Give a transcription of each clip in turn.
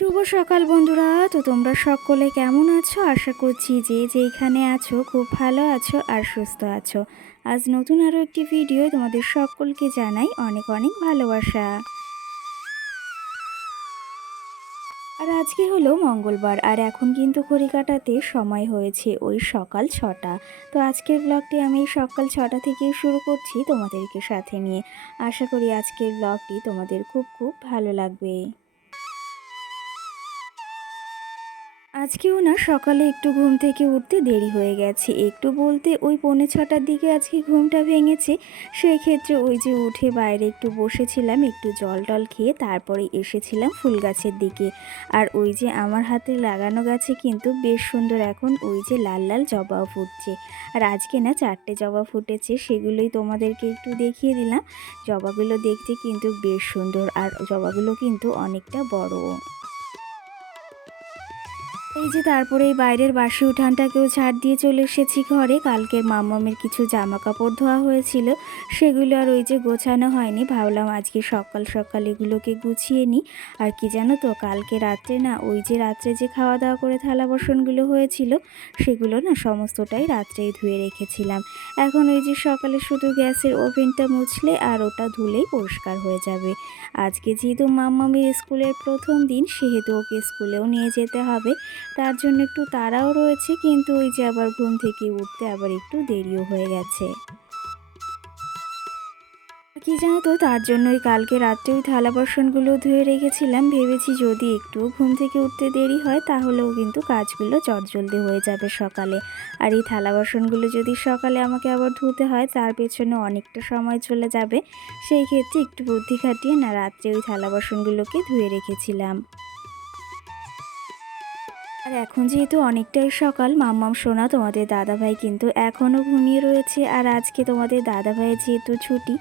শুভ সকাল বন্ধুরা। তো তোমরা সকলে কেমন আছো? আশা করছি যে যেখানে আছো খুব ভালো আছো আর সুস্থ আছো। আজ নতুন আরও একটি ভিডিও তোমাদের সকলকে জানাই অনেক অনেক ভালোবাসা। আর আজকে হলো মঙ্গলবার আর এখন কিন্তু ঘড়ি কাটাতে সময় হয়েছে ওই সকাল 6টা। তো আজকের ব্লগটি আমি সকাল 6টা থেকেই শুরু করছি তোমাদেরকে সাথে নিয়ে। আশা করি আজকের ব্লগটি তোমাদের খুব খুব ভালো লাগবে। আজকেও না সকালে একটু ঘুম থেকে উঠতে দেরি হয়ে গেছে, একটু বলতে ওই 6:45টার দিকে আজকে ঘুমটা ভেঙেছে। সেই ক্ষেত্রে ওই যে উঠে বাইরে একটু বসেছিলাম, একটু জল টল খেয়ে তারপরে এসেছিলাম ফুল গাছের দিকে। আর ওই যে আমার হাতে লাগানো গাছে কিন্তু বেশ সুন্দর এখন ওই যে লাল লাল জবা ফুটছে। আর আজকে না 4টে জবা ফুটেছে, সেগুলোই তোমাদেরকে একটু দেখিয়ে দিলাম। জবাগুলো দেখতে কিন্তু বেশ সুন্দর আর জবাগুলো কিন্তু অনেকটা বড়। এই যে তারপরে এই বাইরের বাসি উঠানটাকেও ঝাড় দিয়ে চলে এসেছি ঘরে। কালকের মাম্মামের কিছু জামা কাপড় ধোয়া হয়েছিল, সেগুলো আর ওই যে গোছানো হয়নি। ভাবলাম আজকে সকাল সকাল এগুলোকে গুছিয়ে নিই। আর কি জানো তো, কালকে রাত্রে না ওই যে রাত্রে যে খাওয়া দাওয়া করে থালা বাসনগুলো হয়েছিল, সেগুলো না সমস্তটাই রাত্রেই ধুয়ে রেখেছিলাম। এখন ওই যে সকালে শুধু গ্যাসের ওভেনটা মুছলে আর ওটা ধুলেই পরিষ্কার হয়ে যাবে। আজকে যেহেতু মাম্মামের স্কুলের প্রথম দিন, সেহেতু ওকে স্কুলেও নিয়ে যেতে হবে। তার জন্য একটু তাড়াও রয়েছে, কিন্তু ওই যে আবার ঘুম থেকে উঠতে আবার একটু দেরিও হয়ে গেছে। কি জানো তো, তার জন্যই কালকে রাত্রে ওই থালা বাসনগুলো ধুয়ে রেখেছিলাম। ভেবেছি যদি একটু ঘুম থেকে উঠতে দেরি হয় তাহলেও কিন্তু কাজগুলো চটজলদি হয়ে যাবে সকালে। আর এই থালা বাসনগুলো যদি সকালে আমাকে আবার ধুতে হয়, তার পেছনে অনেকটা সময় চলে যাবে। সেই ক্ষেত্রে একটু বুদ্ধি খাটিয়ে না রাত্রে ওই থালা বাসনগুলোকে ধুয়ে রেখেছিলাম। আর এখন যেহেতু অনেকটাই সকাল, মাম্মাম সোনা তোমাদের দাদাভাই কিন্তু এখনও ঘুমিয়ে রয়েছে। আর আজকে তোমাদের দাদাভাইয়ের যেহেতু ছুটি,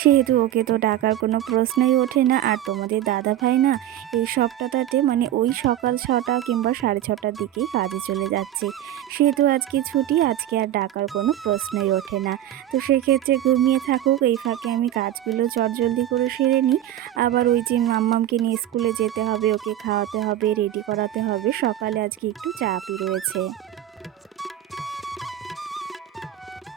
সেহেতু ওকে তো ডাকার কোনো প্রশ্নই ওঠে না। আর তোমাদের দাদাভাই না এই সপ্তাহটাতে মানে ওই সকাল 6টা কিংবা 6:30টার দিকেই কাজে চলে যাচ্ছে। সেহেতু আজকে ছুটি, আজকে আর ডাকার কোনো প্রশ্নই ওঠে না। তো সেক্ষেত্রে ঘুমিয়ে থাকুক, এই ফাঁকে আমি কাজগুলো চটজলদি করে সেরে নিই। আবার ওই যে মাম্মামকে নিয়ে স্কুলে যেতে হবে, ওকে খাওয়াতে হবে, রেডি করাতে হবে। সকালে আজকে একটু চাপই রয়েছে।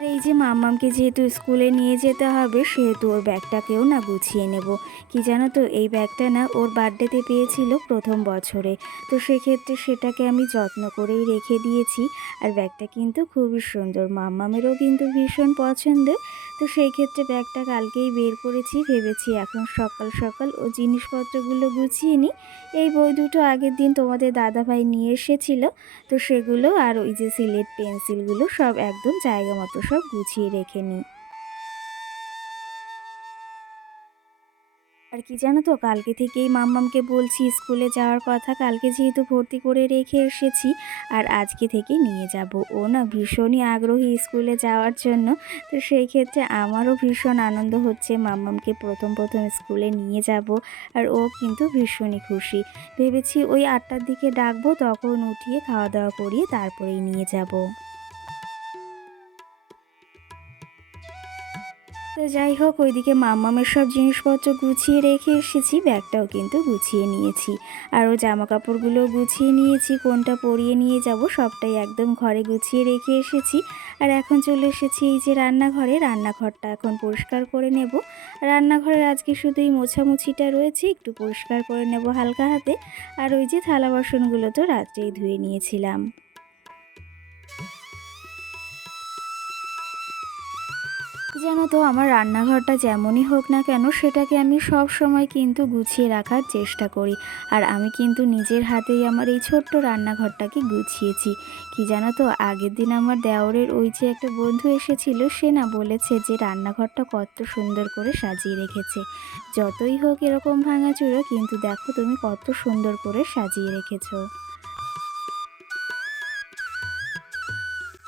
এই যে মাম্মামকে যেহেতু স্কুলে নিয়ে যেতে হবে, সেহেতু ওর ব্যাগটাকেও না গুছিয়ে নেব। কি জানো তো, এই ব্যাগটা না ওর বার্থডেতে পেয়েছিল প্রথম বছরে। তো সেক্ষেত্রে সেটাকে আমি যত্ন করেই রেখে দিয়েছি। আর ব্যাগটা কিন্তু খুবই সুন্দর, মাম্মামেরও কিন্তু ভীষণ পছন্দের। তো সেই ক্ষেত্রে ব্যাগটা কালকেই বের করেছি, ভেবেছি এখন সকাল সকাল ও জিনিসপত্রগুলো গুছিয়ে নিই। এই বই দুটো আগের দিন তোমাদের দাদাভাই নিয়ে এসেছিল, তো সেগুলো আর ওই যে সিলেট পেন্সিলগুলো সব একদম জায়গা মতো সব গুছিয়ে রেখে নিই। আর কি জানো তো, কালকে থেকেই মাম্মামকে বলছি স্কুলে যাওয়ার কথা। কালকে যেহেতু ভর্তি করে রেখে এসেছি, আর আজকে থেকে নিয়ে যাব। ও না ভীষণই আগ্রহী স্কুলে যাওয়ার জন্য। তো সেই ক্ষেত্রে আমারও ভীষণ আনন্দ হচ্ছে মাম্মামকে প্রথম প্রথম স্কুলে নিয়ে যাব। আর ও কিন্তু ভীষণই খুশি। ভেবেছি ওই 8টার দিকে ডাকবো, তখন উঠিয়ে খাওয়া দাওয়া করিয়ে তারপরেই নিয়ে যাব। তো যাই হোক, ওইদিকে মাম্মামের সব জিনিসপত্র গুছিয়ে রেখে এসেছি, ব্যাগটাও কিন্তু গুছিয়ে নিয়েছি। আর ও জামা কাপড়গুলো গুছিয়ে নিয়েছি, কোনটা পরিয়ে নিয়ে যাব সবটাই একদম ঘরে গুছিয়ে রেখে এসেছি। আর এখন চলে এসেছি এই যে রান্নাঘরে। রান্নাঘরটা এখন পরিষ্কার করে নেব। রান্নাঘরের আজকে শুধু এই মোছামুছিটা রয়েছে, একটু পরিষ্কার করে নেব হালকা হাতে। আর ওই যে থালা বাসনগুলো তো রাত্রেই ধুয়ে নিয়েছিলাম। জানো তো, আমার রান্নাঘরটা যেমনই হোক না কেন, সেটাকে আমি সব সময় কিন্তু গুছিয়ে রাখার চেষ্টা করি। আর আমি কিন্তু নিজের হাতেই আমার এই ছোট্ট রান্নাঘরটাকে গুছিয়েছি। কি জানো তো, আগের দিন আমার দেওরের ওই যে একটা বন্ধু এসেছিল, সে না বলেছে যে রান্নাঘরটা কত সুন্দর করে সাজিয়ে রেখেছে। যতই হোক এরকম ভাঙাচুরো, কিন্তু দেখো তুমি কত সুন্দর করে সাজিয়ে রেখেছো।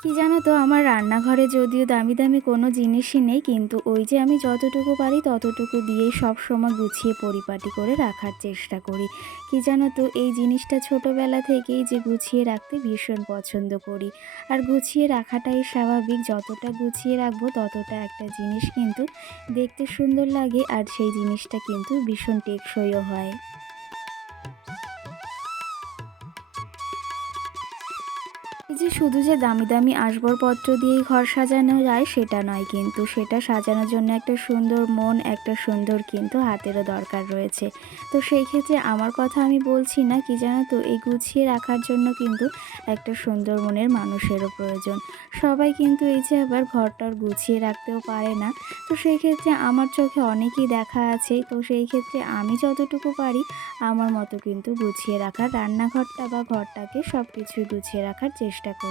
কি জানো তো, আমার রান্নাঘরে যদিও দামি দামি কোনো জিনিসই নেই, কিন্তু ওই যে আমি যতটুকু পারি ততটুকু দিয়েই সব সময় গুছিয়ে পরিপাটি করে রাখার চেষ্টা করি। কি জানো তো, এই জিনিসটা ছোটোবেলা থেকেই যে গুছিয়ে রাখতে ভীষণ পছন্দ করি। আর গুছিয়ে রাখাটাই স্বাভাবিক, যতটা গুছিয়ে রাখবো ততটা একটা জিনিস কিন্তু দেখতে সুন্দর লাগে, আর সেই জিনিসটা কিন্তু ভীষণ টেকসইও হয়। শুধু যে দামি দামি আসবাবপত্র দিয়েই ঘর সাজানো যায় সেটা নয়, কিন্তু সেটা সাজানোর জন্য একটা সুন্দর মন, একটা সুন্দর কিন্তু হাতেরও দরকার রয়েছে। তো সেই ক্ষেত্রে আমার কথা আমি বলছি না, কি জানো তো, এই গুছিয়ে রাখার জন্য কিন্তু একটা সুন্দর মনের মানুষেরও প্রয়োজন। সবাই কিন্তু এই যে আবার ঘরটার গুছিয়ে রাখতেও পারে না। তো সেই ক্ষেত্রে আমার চোখে অনেকই দেখা আছে। তো সেই ক্ষেত্রে আমি যতটুকু পারি আমার মতো কিন্তু গুছিয়ে রাখার, রান্নাঘরটা বা ঘরটাকে সব কিছুই গুছিয়ে রাখার চেষ্টা করি।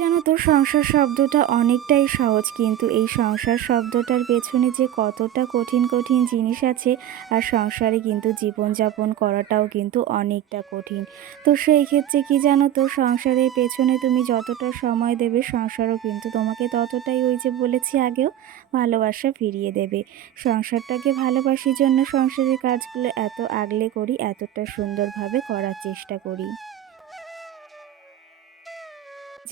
জানো তো, সংসার শব্দটা অনেকটাই সহজ, কিন্তু এই সংসার শব্দটার পেছনে যে কতটা কঠিন কঠিন জিনিস আছে, আর সংসারে কিন্তু জীবনযাপন করাটাও কিন্তু অনেকটা কঠিন। তো সেই ক্ষেত্রে কি জানো তো, সংসারের পেছনে তুমি যতটা সময় দেবে সংসারও কিন্তু তোমাকে ততটাই, ওই যে বলেছি আগেও, ভালোবাসা ফিরিয়ে দেবে। সংসারটাকে ভালোবাসির জন্য সংসারের কাজগুলো এত আগলে করি, এতটা সুন্দরভাবে করার চেষ্টা করি।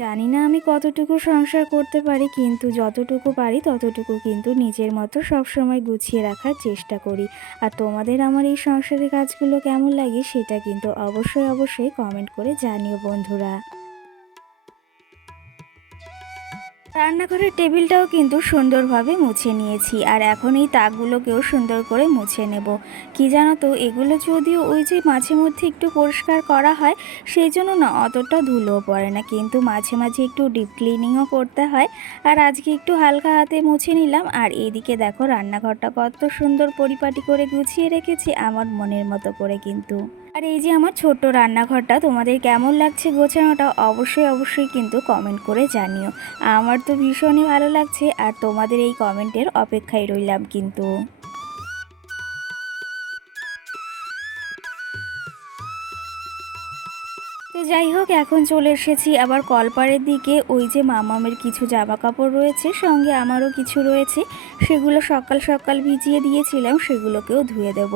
জানি না আমি কতটুকু সংসার করতে পারি, কিন্তু যতটুকু পারি ততটুকু কিন্তু নিজের মতো সবসময় গুছিয়ে রাখার চেষ্টা করি। আর তোমাদের আমার এই সংসারের কাজগুলো কেমন লাগে সেটা কিন্তু অবশ্যই অবশ্যই কমেন্ট করে জানিও বন্ধুরা। রান্নাঘরের টেবিলটাও কিন্তু সুন্দরভাবে মুছে নিয়েছি, আর এখন এই তাকগুলোকেও সুন্দর করে মুছে নেব। কি জানো তো, এগুলো যদিও ওই যে মাঝে মধ্যে একটু পরিষ্কার করা হয়, সেই জন্য না অতটা ধুলোও পড়ে না, কিন্তু মাঝে মাঝে একটু ডিপ ক্লিনিংও করতে হয়। আর আজকে একটু হালকা হাতে মুছে নিলাম। আর এইদিকে দেখো রান্নাঘরটা কত সুন্দর পরিপাটি করে গুছিয়ে রেখেছি আমার মনের মতো করে কিন্তু। আর এই যে আমার ছোট্ট রান্নাঘরটা তোমাদের কেমন লাগছে গোছানোটা অবশ্যই অবশ্যই কিন্তু কমেন্ট করে জানিও। আমার তো ভীষণই ভালো লাগছে, আর তোমাদের এই কমেন্টের অপেক্ষায় রইলাম কিন্তু। তো যাই হোক, এখন চলে এসেছি আবার কলপাড়ের দিকে। ওই যে মামামের কিছু জামা কাপড় রয়েছে, সঙ্গে আমারও কিছু রয়েছে, সেগুলো সকাল সকাল ভিজিয়ে দিয়েছিলাম, সেগুলোকেও ধুয়ে দেব।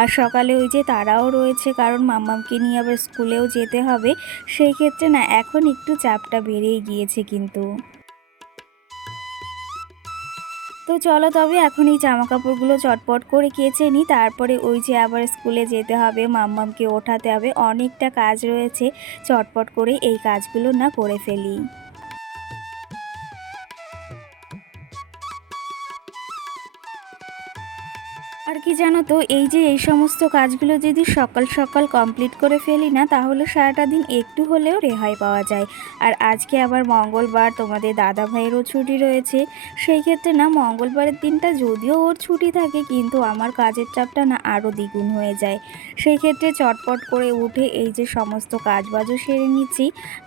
আর সকালে ওই যে তারাও রয়েছে, কারণ মামামকে নিয়ে আবার স্কুলেও যেতে হবে। সেই ক্ষেত্রে না এখন একটু চাপটা বেড়েই গিয়েছে কিন্তু। তো চলো তবে এখন এই জামা কাপড়গুলো চটপট করে কেচে নিই, তারপরে ওই যে আবার স্কুলে যেতে হবে, মাম্মামকে ওঠাতে হবে, অনেকটা কাজ রয়েছে। চটপট করে এই কাজগুলো না করে ফেলি। আর কি জানো তো, এই যে এই সমস্ত কাজগুলো যদি সকাল সকাল কমপ্লিট করে ফেলি না, তাহলে সারাটা দিন একটু হলেও রেহাই পাওয়া যায়। আর আজকে আবার মঙ্গলবার, তোমাদের দাদা ভাইয়েরও ছুটি রয়েছে। সেই ক্ষেত্রে না মঙ্গলবারের দিনটা যদিও ওর ছুটি থাকে, কিন্তু আমার কাজের চাপটা না আরও দ্বিগুণ হয়ে যায়। সেই ক্ষেত্রে চটপট করে উঠে এই যে সমস্ত কাজবাজও সেরে নিচ্ছি।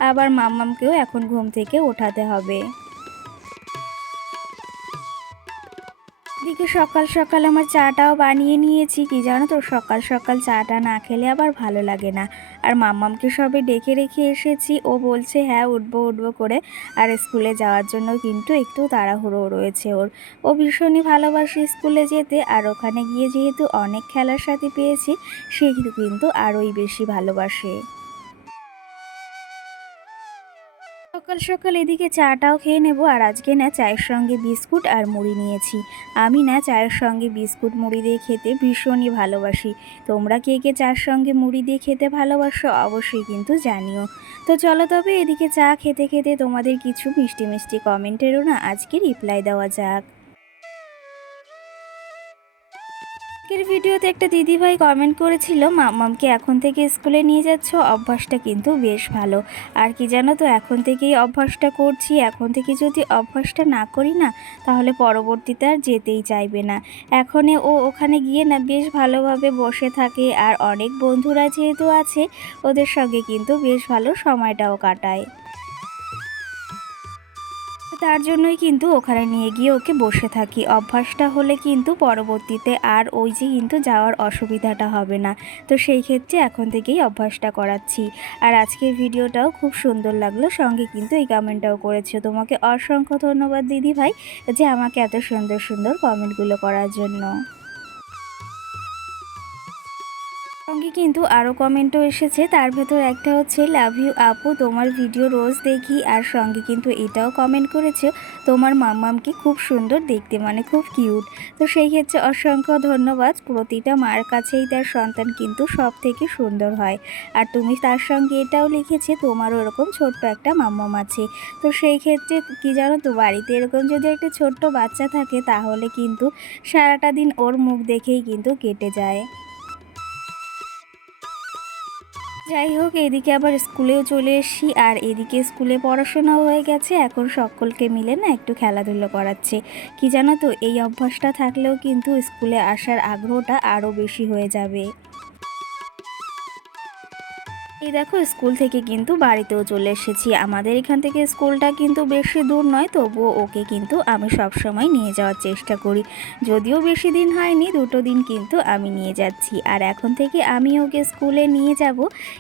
আবার মাম্মামকেও এখন ঘুম থেকে ওঠাতে হবে। এদিকে সকাল সকাল আমার চাটাও বানিয়ে নিয়েছি। কি জানো তো, সকাল সকাল চাটা না খেলে আবার ভালো লাগে না। আর মাম্মামকে সবে ডেকে রেখে এসেছি, ও বলছে হ্যাঁ উঠবো উঠবো করে। আর স্কুলে যাওয়ার জন্য কিন্তু একটু তাড়াহুড়ো রয়েছে ওর। ও ভীষণই ভালোবাসে স্কুলে যেতে, আর ওখানে গিয়ে যেহেতু অনেক খেলার সাথে পেয়েছি, সে কিন্তু আরোই বেশি ভালোবাসে। সকাল সকাল এদিকে চাটাও খেয়ে নেব। আর আজকে না চায়ের সঙ্গে বিস্কুট আর মুড়ি নিয়েছি। আমি না চায়ের সঙ্গে বিস্কুট মুড়ি দিয়ে খেতে ভীষণই ভালোবাসি। তোমরা কে কে চায়ের সঙ্গে মুড়ি দিয়ে খেতে ভালোবাসো অবশ্যই কিন্তু জানিও। তো চলো তবে এদিকে চা খেতে খেতে তোমাদের কিছু মিষ্টি মিষ্টি কমেন্টেরও না আজকে রিপ্লাই দেওয়া যাক। আগের ভিডিওতে একটা দিদিভাই কমেন্ট করেছিল, মাম্মামকে এখন থেকে স্কুলে নিয়ে যাচ্ছ, অভ্যাসটা কিন্তু বেশ ভালো। আর কি জানো তো, এখন থেকেই অভ্যাসটা করছি। এখন থেকে যদি অভ্যাসটা না করি না, তাহলে পরবর্তীতে আর যেতেই চাইবে না। এখনে ও ওখানে গিয়ে না বেশ ভালোভাবে বসে থাকে, আর অনেক বন্ধুরা যেহেতু আছে, ওদের সঙ্গে কিন্তু বেশ ভালো সময়টাও কাটায়। তার জন্যই কিন্তু ওখানে নিয়ে গিয়ে ওকে বসে থাকি। অভ্যাসটা হলে কিন্তু পরবর্তীতে আর ওই যে কিন্তু যাওয়ার অসুবিধাটা হবে না। তো সেই ক্ষেত্রে এখন থেকেই অভ্যাসটা করাচ্ছি। আর আজকের ভিডিওটাও খুব সুন্দর লাগলো, সঙ্গে কিন্তু এই কমেন্টটাও করেছো। তোমাকে অসংখ্য ধন্যবাদ দিদি ভাই, যে আমাকে এত সুন্দর সুন্দর কমেন্টগুলো করার জন্য। সঙ্গে কিন্তু আরও কমেন্টও এসেছে, তার ভেতর একটা হচ্ছে লাভ ইউ আপু, তোমার ভিডিও রোজ দেখি। আর সঙ্গে কিন্তু এটাও কমেন্ট করেছে তোমার মাম্মামকে খুব সুন্দর দেখতে, মানে খুব কিউট। তো সেই ক্ষেত্রে অসংখ্য ধন্যবাদ। প্রতিটা মার কাছেই তার সন্তান কিন্তু সব থেকে সুন্দর হয়। আর তুমি তার সঙ্গে এটাও লিখেছে তোমারও এরকম ছোট্ট একটা মাম্মাম আছে। তো সেই ক্ষেত্রে কি জানো তো, বাড়িতে এরকম যদি একটা ছোট্ট বাচ্চা থাকে তাহলে কিন্তু সারাটা দিন ওর মুখ দেখেই কিন্তু কেটে যায়। যাই হোক, এদিকে আবার স্কুলেও চলে এসেছি, আর এদিকে স্কুলে পড়াশোনাও হয়ে গেছে। এখন সকলকে মিলে না একটু খেলাধুলো করাচ্ছে। কি জানো তো, এই অভ্যাসটা থাকলেও কিন্তু স্কুলে আসার আগ্রহটা আরও বেশি হয়ে যাবে। এই দেখো, স্কুল থেকে কিন্তু বাড়িতেও চলে এসেছি। আমাদের এখান থেকে স্কুলটা কিন্তু বেশি দূর নয়, তবুও ওকে কিন্তু আমি সব সময় নিয়ে যাওয়ার চেষ্টা করি। যদিও বেশি দিন হয়নি, 2 দিন কিন্তু আমি নিয়ে যাচ্ছি। আর এখন থেকে আমি ওকে স্কুলে নিয়ে যাব।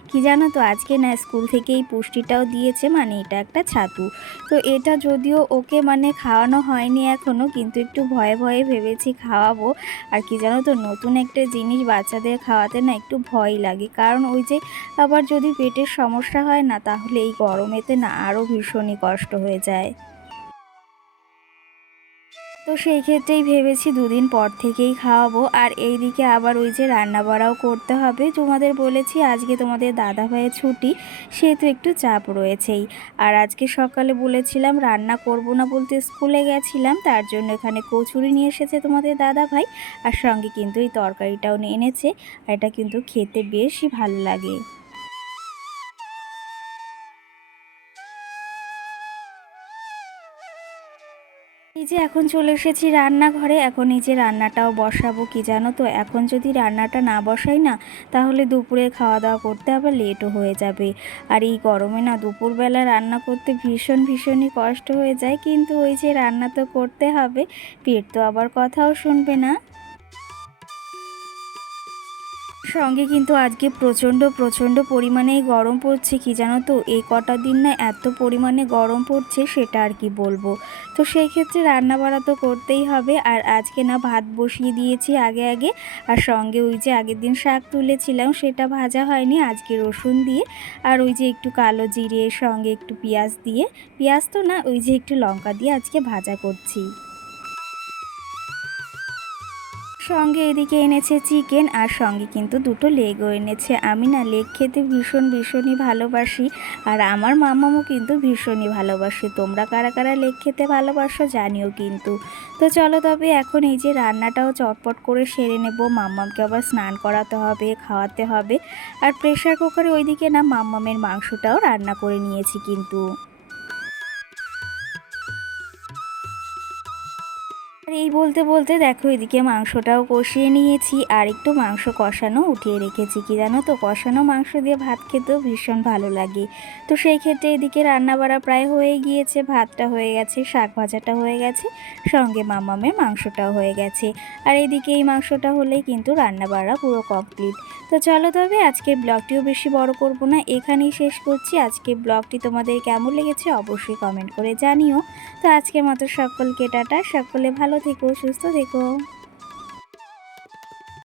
কি জানো তো, আজকে না স্কুল থেকে এই পুষ্টিটাও দিয়েছে, মানে এটা একটা ছাতু। তো এটা যদিও ওকে মানে খাওয়ানো হয়নি এখনও, কিন্তু একটু ভয়ে ভয়ে ভেবেছি খাওয়াবো। আর কি জানো তো, নতুন একটা জিনিস বাচ্চাদের খাওয়াতে না একটু ভয় লাগে, কারণ ওই যে আবার যদি পেটের সমস্যা হয় না, তাহলে এই গরমেতে না আরও ভীষণই কষ্ট হয়ে যায়। তো সেই ক্ষেত্রেই ভেবেছি 2 দিন পর থেকেই খাওয়াবো। আর এই দিকে আবার ওই যে রান্না বাড়াও করতে হবে। তোমাদের বলেছি আজকে তোমাদের দাদা ভাইয়ের ছুটি, সেহেতু একটু চাপ রয়েছেই। আর আজকে সকালে বলেছিলাম রান্না করব না, বলতে স্কুলে গেছিলাম, তার জন্য এখানে কচুরি নিয়ে এসেছে তোমাদের দাদা ভাই। আর সঙ্গে কিন্তু এই তরকারিটাও নিয়ে এনেছে। আর এটা কিন্তু খেতে বেশই ভালো লাগে। এই যে এখন চলে এসেছি রান্নাঘরে। এখন এই যে রান্নাটাও বসাবো। কি জানো তো, এখন যদি রান্নাটা না বসাই না, তাহলে দুপুরে খাওয়া দাওয়া করতে আবার লেটও হয়ে যাবে। আর এই গরমে না দুপুরবেলা রান্না করতে ভীষণই কষ্ট হয়ে যায়, কিন্তু ওই যে রান্না তো করতে হবে, পেট তো আবার কথাও শুনবে না। সঙ্গে কিন্তু আজকে প্রচণ্ড পরিমাণেই গরম পড়ছে। কি জানো তো, এই কটা দিন না এত পরিমাণে গরম পড়ছে, সেটা আর কি বলবো। তো সেই ক্ষেত্রে রান্না বাড়া তো করতেই হবে। আর আজকে না ভাত বসিয়ে দিয়েছি আগে। আর সঙ্গে ওই যে আগের দিন শাক তুলেছিলাম, সেটা ভাজা হয়নি, আজকে রসুন দিয়ে আর ওই যে একটু কালো জিরে, সঙ্গে একটু পেঁয়াজ দিয়ে, পেঁয়াজ তো না, ওই যে একটু লঙ্কা দিয়ে আজকে ভাজা করছি। সঙ্গে এদিকে এনেছে চিকেন, আর সঙ্গে কিন্তু 2টো লেগও এনেছে। আমি না লেগ খেতে ভীষণই ভালোবাসি। আর আমার মাম্মামও কিন্তু ভীষণই ভালোবাসে। তোমরা কারা কারা লেগ খেতে ভালোবাসো জানিও কিন্তু। তো চলো তবে এখন এই যে রান্নাটাও চটপট করে সেরে নেব। মাম্মামকে আবার স্নান করাতে হবে, খাওয়াতে হবে। আর প্রেশার কুকারে ওইদিকে না মাম্মামের মাংসটাও রান্না করে নিয়েছি কিন্তু। আর এই বলতে বলতে দেখো, এদিকে মাংসটাও কষিয়ে নিয়েছি, আর একটু মাংস কষানো উঠিয়ে রেখেছি। কি জানো তো, কষানো মাংস দিয়ে ভাত খেতেও ভীষণ ভালো লাগে। তো সেই ক্ষেত্রে এদিকে রান্নাবাড়া প্রায় হয়ে গিয়েছে, ভাতটা হয়ে গেছে, শাক ভাজাটা হয়ে গেছে, সঙ্গে মামামের মাংসটাও হয়ে গেছে। আর এদিকে এই মাংসটা হলেই কিন্তু রান্নাবাড়া পুরো কমপ্লিট। তো চলো তবে আজকের ব্লগটিও বেশি বড় করব না, এখানেই শেষ করছি। আজকের ব্লগটি তোমাদের কেমন লেগেছে অবশ্যই কমেন্ট করে জানিও। তো আজকের মতো সকলকে টাটা, সকলে ভালো থেকো, সুস্থ থেকো।